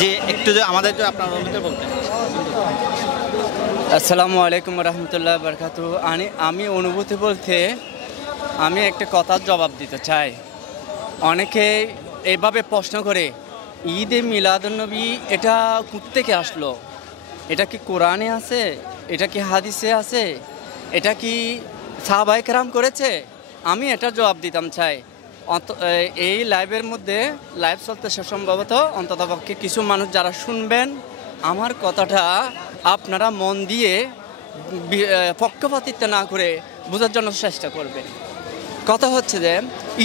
যে একটু যে আমাদের যে আপনার অনুভূতি বলতেন। আসসালামু আলাইকুম রহমতুল্লাহ বরকাতু। আমি অনুভূতি বলতে আমি একটা কথার জবাব দিতে চাই। অনেকে এভাবে প্রশ্ন করে ঈদে মিলাদুন্নবী এটা কোত্থেকে আসলো, এটা কি কোরআনে আছে, এটা কি হাদিসে আছে, এটা কি সাহাবায়ে কেরাম করেছে? আমি এটা জবাব দিতাম চাই। এই লাইভের মধ্যে লাইভ চলতেছে সম্ভবত অন্ততপক্ষে কিছু মানুষ যারা শুনবেন আমার কথাটা আপনারা মন দিয়ে পক্ষপাতিত্ব না করে বোঝার জন্য চেষ্টা করবেন। কথা হচ্ছে যে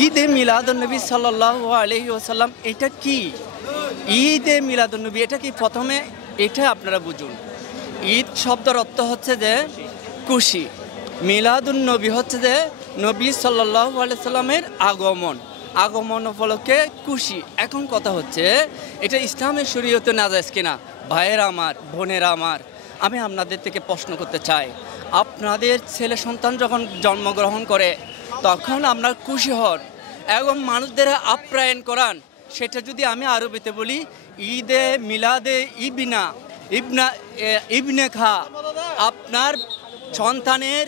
ঈদে মিলাদুন্নবী সাল্লাল্লাহু আলাইহি ওয়াসাল্লাম এটা কি? ঈদে মিলাদুন্নবী এটা কি? প্রথমে এটা আপনারা বুঝুন। ঈদ শব্দের অর্থ হচ্ছে যে খুশি, মিলাদুন্নবী হচ্ছে যে নবী সাল্লাল্লাহু আলাইহি সাল্লামের আগমন উপলক্ষে খুশি। এখন কথা হচ্ছে এটা ইসলামের শরীয়তে নাজায়েজ কিনা? ভাইয়েরা আমার, বোনেরা আমার, আমি আপনাদের থেকে প্রশ্ন করতে চাই, আপনাদের ছেলে সন্তান যখন জন্মগ্রহণ করে তখন আপনার খুশি হন এবং মানুষদের আপ্যায়ন করান। সেটা যদি আমি আরবিতে বলি ঈদে মিলাদে ইবনে খা, আপনার সন্তানের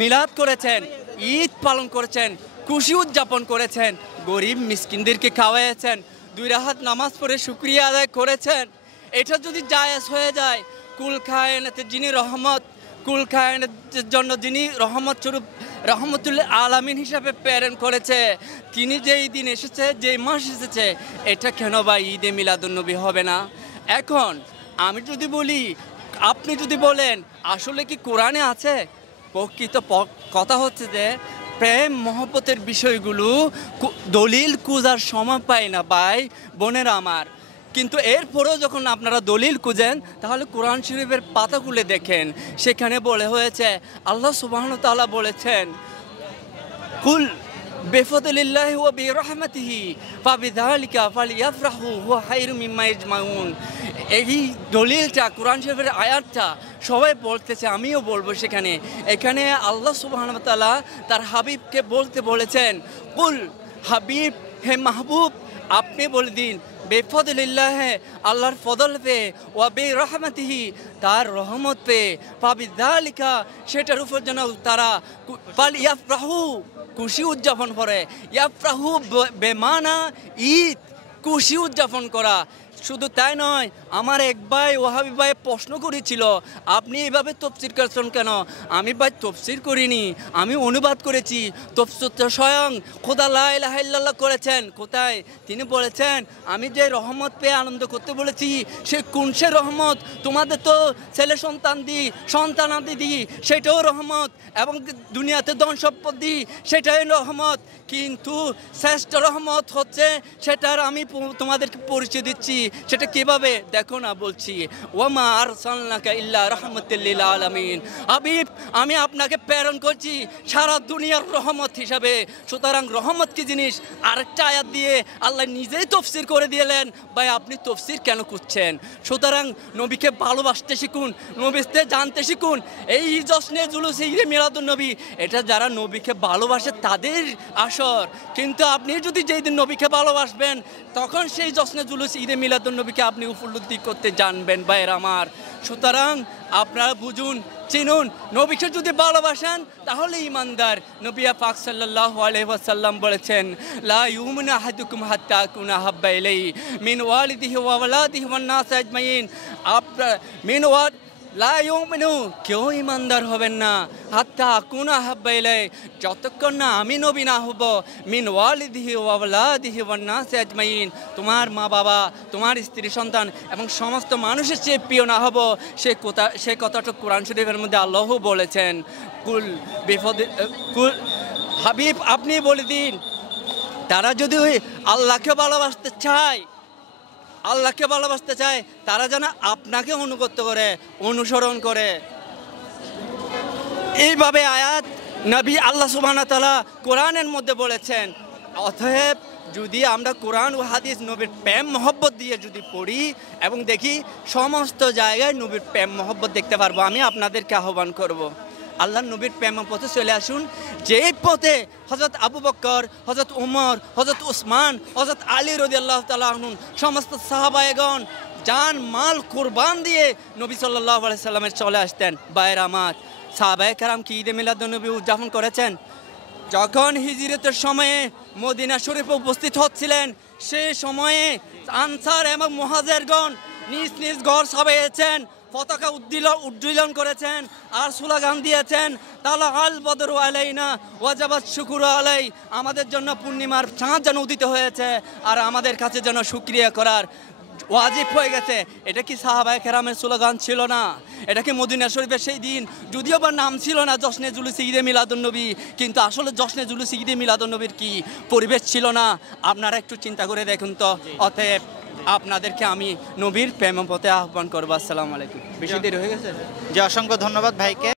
মিলাদ করেছেন, ঈদ পালন করেছেন, খুশি উদযাপন করেছেন, গরিব মিসকিনদেরকে খাওয়াইছেন, 2 রাকাত নামাজ পড়ে শুকরিয়া আদায় করেছেন। এটা যদি জায়েজ হয়ে যায়, কুল কায়নাতের যিনি রহমত, কুল কায়নাতের জন্য যিনি রহমত স্বরূপ রহমতুল আলামিন হিসাবে প্রেরণ করেছে, তিনি যেই দিন এসেছে, যেই মাস এসেছে, এটা কেন বা ঈদে মিলাদুন্নবী হবে না? এখন আমি যদি বলি, আপনি যদি বলেন আসলে কি কোরআনে আছে, প্রকৃত কথা হচ্ছে যে প্রেম মহব্বতের বিষয়গুলো দলিল খুঁজার সময় পায় না ভাই বোনেরা আমার। কিন্তু এরপরেও যখন আপনারা দলিল খুঁজেন তাহলে কোরআন শরীফের পাতা খুলে দেখেন, সেখানে বলে হয়েছে, আল্লাহ সুবহানাহু ওয়া তাআলা বলেছেন, কুল বিফদলিল্লাহি ওয়া বিরহমাতিহি ফাবিযালিকা ফালইফরাহু হুয়া খায়রুম মিম্মা ইয়াজমাউন। এই দলিলটা, কোরআন শরীফের আয়াতটা সবাই বলতেছে, আমিও বলবো সেখানে। এখানে আল্লাহ সুবহানাহু ওয়া তাআলা তার হাবিবকে বলতে বলেছেন, কুল, হাবিব, হে মাহবুব, আপনি বলে দিন, বেফদলিল্লাহ, আল্লাহর ফদল পে, ওয়া বিরহমাতিহি, তার রহমত পে, ফাবিযালিকা, সেটার উপর যেন তারা ফালইফরাহু, খুশি উদযাপন করে। ইয়াফরাহু বেমানা ঈদ, খুশি উদযাপন করা। শুধু তাই নয়, আমার এক ভাই ওয়াহাবি ভাই প্রশ্ন করেছিল, আপনি এভাবে তফসির করছেন কেন? আমি ভাই তফসির করিনি, আমি অনুবাদ করেছি। তফসিরটা স্বয়ং খোদা লা ইলাহা ইল্লাল্লাহ করেছেন। কোথায়? তিনি বলেছেন, আমি যে রহমত পেয়ে আনন্দ করতে বলেছি সে কোন সে রহমত? তোমাদের তো ছেলে সন্তান দিই, সন্তানাদি দিই, সেটাও রহমত, এবং দুনিয়াতে ধন সম্পদ দিই, সেটাই রহমত। কিন্তু শ্রেষ্ঠ রহমত হচ্ছে, সেটার আমি তোমাদেরকে পরিচয় দিচ্ছি। সেটা কিভাবে? দেখো না, বলছি, ওয়ামা আরসালনাকা ইল্লা রাহমাতাল লিল আলামিন। হাবিব, আমি আপনাকে প্রেরণ করছি সারা দুনিয়ার রহমত হিসাবে। সুতরাং রহমত কি জিনিস আরেকটা আয়াত দিয়ে আল্লাহ নিজেই তফসির করে দিলেন। ভাই আপনি তফসির কেন করছেন? সুতরাং নবীকে ভালোবাসতে শিখুন, নবীকে জানতে শিখুন। এই জশ্নে জুলুস ঈদে মিলাদুন্নবী, এটা যারা নবীকে ভালোবাসে তাদের আসর। কিন্তু আপনি যদি যেই দিন নবীকে ভালোবাসবেন তখন সেই জশ্নে জুলুস ঈদে মিলাদুন্নবীকে আপনি উপলব্ধি করতে জানবেন ভাইয়ের আমার। সুতরাং আপনারা বুঝুন, চিনুন, নবীকে যদি ভালোবাসেন তাহলে ইমানদার। নবী পাক সাল্লাল্লাহু আলাইহি ওয়াসাল্লাম বলেছেন, লা ইউমিনু আহাদুকুম হাত্তা আকুনা হাব্বা ইলাইহি মিন ওয়ালিদিহি ওয়া ওয়ালাদিহি ওয়ান নাস আজমাইন। আপনার মিন ওয়াল লা ইউমিনু, কেউ ইমানদার হবেন না, হাত্তা আকুনা হাব্বা ইলাইহি, যতক্ষণ না আমি নবী না হব, মিন ওয়ালিদিহি ওয়া ওয়ালাদিহি ওয়ান নাস আজমাইন, তোমার মা বাবা, তোমার স্ত্রী সন্তান এবং সমস্ত মানুষের চেয়ে প্রিয় না হব। সে কথাটা কোরআন শরীফের মধ্যে আল্লাহ বলেছেন। কুল হাবিব, আপনি বলে দিন, তারা যদি আল্লাহকে ভালোবাসতে চায়, তারা যেন আপনাকে অনুগত করে, অনুসরণ করে। এইভাবে আয়াত নবী আল্লাহ সুবহানাহু ওয়া তাআলা কোরআনের মধ্যে বলেছেন। অতএব যদি আমরা কোরআন ও হাদিস নবীর প্রেম মহব্বত দিয়ে যদি পড়ি এবং দেখি, সমস্ত জায়গায় নবীর প্রেম মহব্বত দেখতে পারবো। আমি আপনাদেরকে আহ্বান করব, আল্লাহ নবীর প্রেম পথে চলে আসুন, যেই পথে হযরত আবু বকর, হযরত উমর, হযরত উসমান, হযরত আলী রাদিয়াল্লাহু তাআলা আনহুন সমস্ত সাহাবায়েগণ জান মাল কুরবান দিয়ে নবী সাল্লাল্লাহু আলাইহি সাল্লামের চলে আসতেন। ভাইয়েরা আমার, সাহাবায়ে কেরাম কি ঈদে মিলাদুন্নবী উদযাপন করেছেন? যখন হিজরতের সময়ে মদিনা শরীফে উপস্থিত হচ্ছিলেন, সেই সময়ে আনসার এবং মুহাজিরগণ নিজ নিজ ঘর সাজিয়েছেন, পতাকা উড্ডীলন করেছেন আর স্লোগান দিয়েছেন, তালা আল বদরু আলাইনা ওয়াজাবাত শুকুরু আলাই, আমাদের জন্য পূর্ণিমার চাঁদ যেন উদিত হয়েছে আর আমাদের কাছে যেন শুকরিয়া করার ওয়াজিব হয়ে গেছে। এটা কি সাহাবায়ে কেরামের স্লোগান ছিল না? এটা কি মদিনা শরীফের সেই দিন, যদিও বা নাম ছিল না জশ্নে জুলুসে ঈদে মিলাদুন্নবী, কিন্তু আসলে জশ্নে জুলুসে ঈদে মিলাদুন্নবীর কি পরিবেশ ছিল না? আপনারা একটু চিন্তা করে দেখুন তো। অতএব আপনাদেরকে আমি নবীর প্রেম পথে আহ্বান করবো। আসসালামু আলাইকুম। বেশি দেরি হয়ে গেছে? যে অসংখ্য ধন্যবাদ ভাইকে।